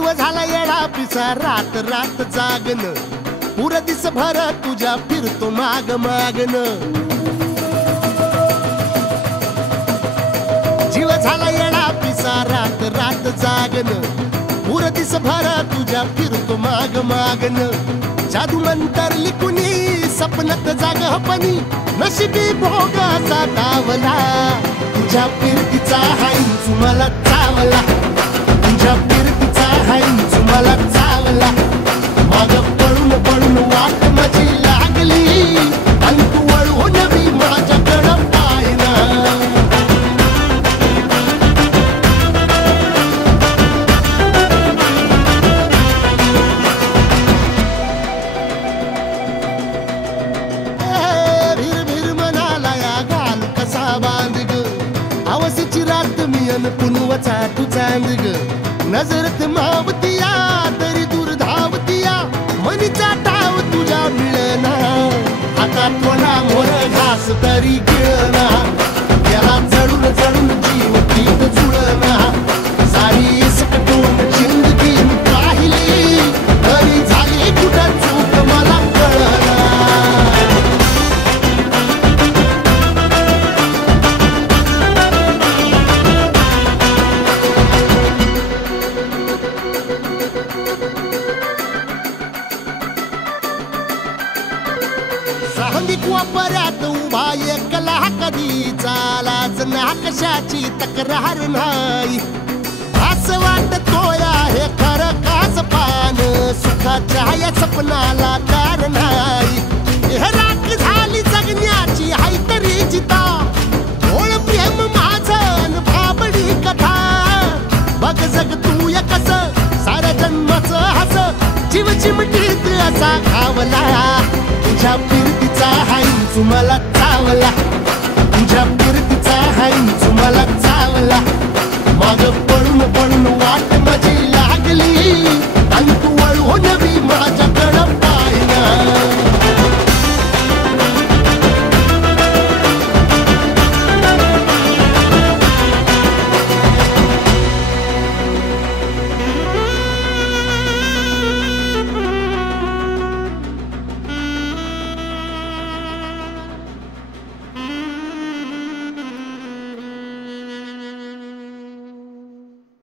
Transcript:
जीव झाला येडा पिसा रात रात जागन पुर दिस भर तुझ्या फिरतो माग मागन जीव झाला येडा पिसा रात रात जागन पुर दिस भर तुझ्या फिरतो माग मागन जादू मंतरली कुणी सपनात जाग हपणी नशिबी भोग असा डावला तुझ्या फिरतीचा हाईंच मला चावला तुझ्या फिरतीचा हाईंच मला चावला माग पळून पळून वाट माझी लागली आणि तू वळून मी माझ्याकडं पाहिना भिर भिर मनाला या घाल कसा बांध ग आवसीची रात मी अन पुनवचा तू चांद ग नजरत मावतिया तरी दूर धावतिया मनीचा टाव तुझ्या मिळना आता थोडा मोर घास तरी गिळना त्याला चढून चढून जीव तीत जुळना सारी सकटून जिंदगी पाहिली तरी झाली कुठं चूक मला कळना सांगिक वापऱ्यात उभा एकला कधी चालाच ना कशाची तक्रार नाही असं वाटतोय हे खरं काच पान सुखाच्या या सपनाला कार नाही हे राख झाली जगण्याची हाय तरी जिता ओळ प्रेम माझं भाबडी कथा बघ जग तू या कस साऱ्या जन्माचं हस जीव चिमटीत असा खावला तुझ्या फिरतीचा हाईंच मला चावला तुझ्या फिरतीचा हाईंच मला चावला माग पळून पळून वाट माझी लागली आणि तू वळून मी